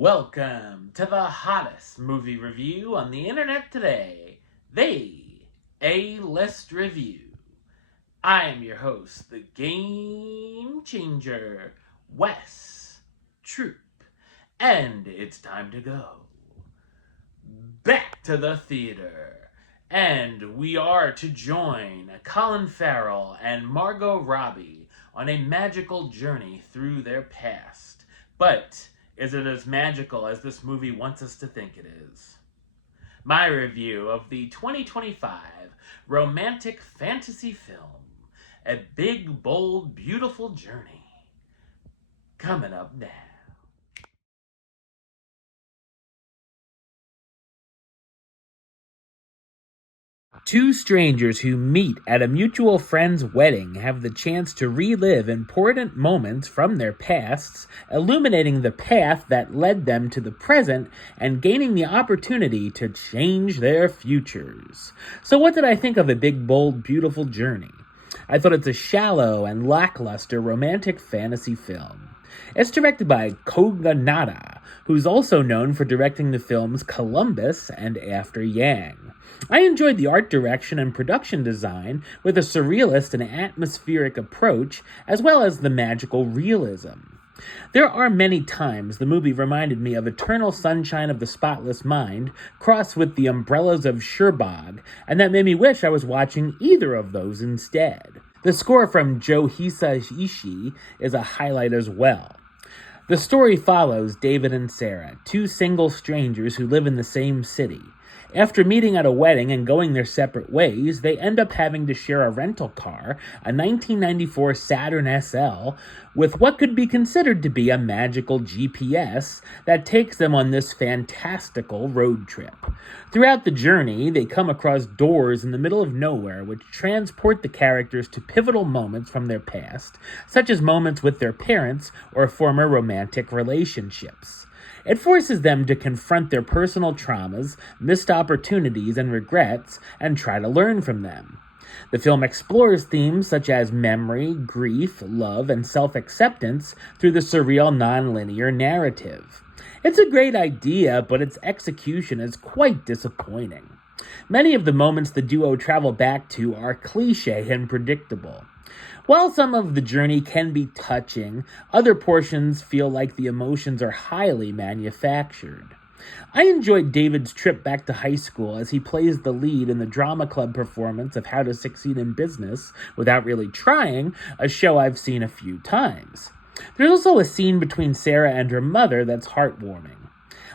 Welcome to the hottest movie review on the internet today, the A-List Review. I am your host, the Game Changer, Wes Troop, and it's time to go back to the theater. And we are to join Colin Farrell and Margot Robbie on a magical journey through their past. But is it as magical as this movie wants us to think it is? My review of the 2025 romantic fantasy film, A Big, Bold, Beautiful Journey, coming up now. Two strangers who meet at a mutual friend's wedding have the chance to relive important moments from their pasts, illuminating the path that led them to the present and gaining the opportunity to change their futures. So what did I think of A Big, Bold, Beautiful Journey? I thought it's a shallow and lackluster romantic fantasy film. It's directed by Koga Nada, who's also known for directing the films Columbus and After Yang. I enjoyed the art direction and production design with a surrealist and atmospheric approach, as well as the magical realism. There are many times the movie reminded me of Eternal Sunshine of the Spotless Mind, crossed with The Umbrellas of Cherbourg, and that made me wish I was watching either of those instead. The score from Joe Hisaishi is a highlight as well. The story follows David and Sarah, two single strangers who live in the same city. After meeting at a wedding and going their separate ways, they end up having to share a rental car, a 1994 Saturn SL, with what could be considered to be a magical GPS that takes them on this fantastical road trip. Throughout the journey, they come across doors in the middle of nowhere which transport the characters to pivotal moments from their past, such as moments with their parents or former romantic relationships. It forces them to confront their personal traumas, missed opportunities, and regrets, and try to learn from them. The film explores themes such as memory, grief, love, and self-acceptance through the surreal non-linear narrative. It's a great idea, but its execution is quite disappointing. Many of the moments the duo travel back to are cliché and predictable. While some of the journey can be touching, other portions feel like the emotions are highly manufactured. I enjoyed David's trip back to high school as he plays the lead in the drama club performance of How to Succeed in Business Without Really Trying, a show I've seen a few times. There's also a scene between Sarah and her mother that's heartwarming.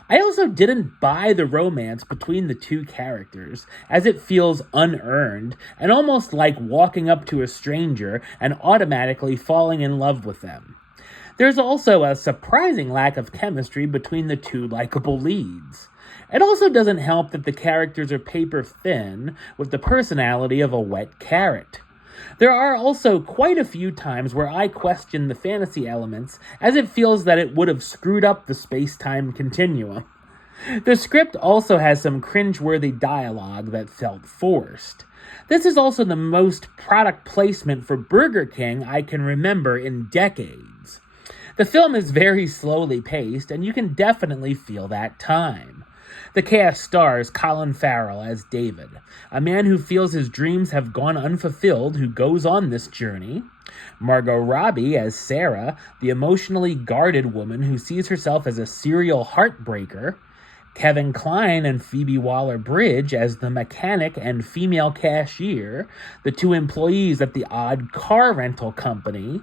I also didn't buy the romance between the two characters, as it feels unearned and almost like walking up to a stranger and automatically falling in love with them. There's also a surprising lack of chemistry between the two likable leads. It also doesn't help that the characters are paper thin with the personality of a wet carrot. There are also quite a few times where I question the fantasy elements, as it feels that it would have screwed up the space-time continuum. The script also has some cringeworthy dialogue that felt forced. This is also the most product placement for Burger King I can remember in decades. The film is very slowly paced, and you can definitely feel that time. The cast stars Colin Farrell as David, a man who feels his dreams have gone unfulfilled who goes on this journey. Margot Robbie as Sarah, the emotionally guarded woman who sees herself as a serial heartbreaker. Kevin Kline and Phoebe Waller-Bridge as the mechanic and female cashier, the two employees at the odd car rental company.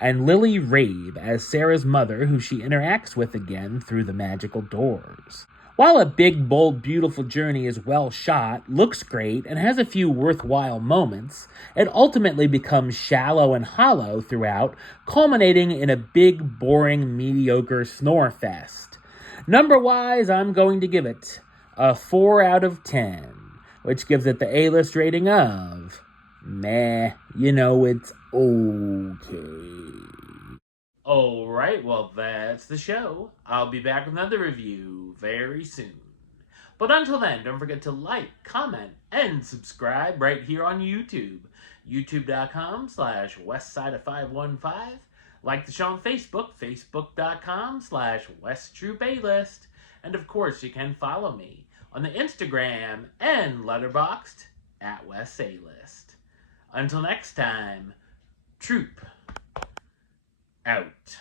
And Lily Rabe as Sarah's mother, who she interacts with again through the magical doors. While A Big, Bold, Beautiful Journey is well shot, looks great, and has a few worthwhile moments, it ultimately becomes shallow and hollow throughout, culminating in a big, boring, mediocre snore fest. Number-wise, I'm going to give it a 4 out of 10, which gives it the A-list rating of meh, it's okay. Alright, well that's the show. I'll be back with another review very soon. But until then, don't forget to like, comment, and subscribe right here on YouTube. YouTube.com/Westside of 515. Like the show on Facebook, facebook.com/WestTrueBaylist. And of course, you can follow me on the Instagram and Letterboxd @WestAlist. Until next time, Troop out.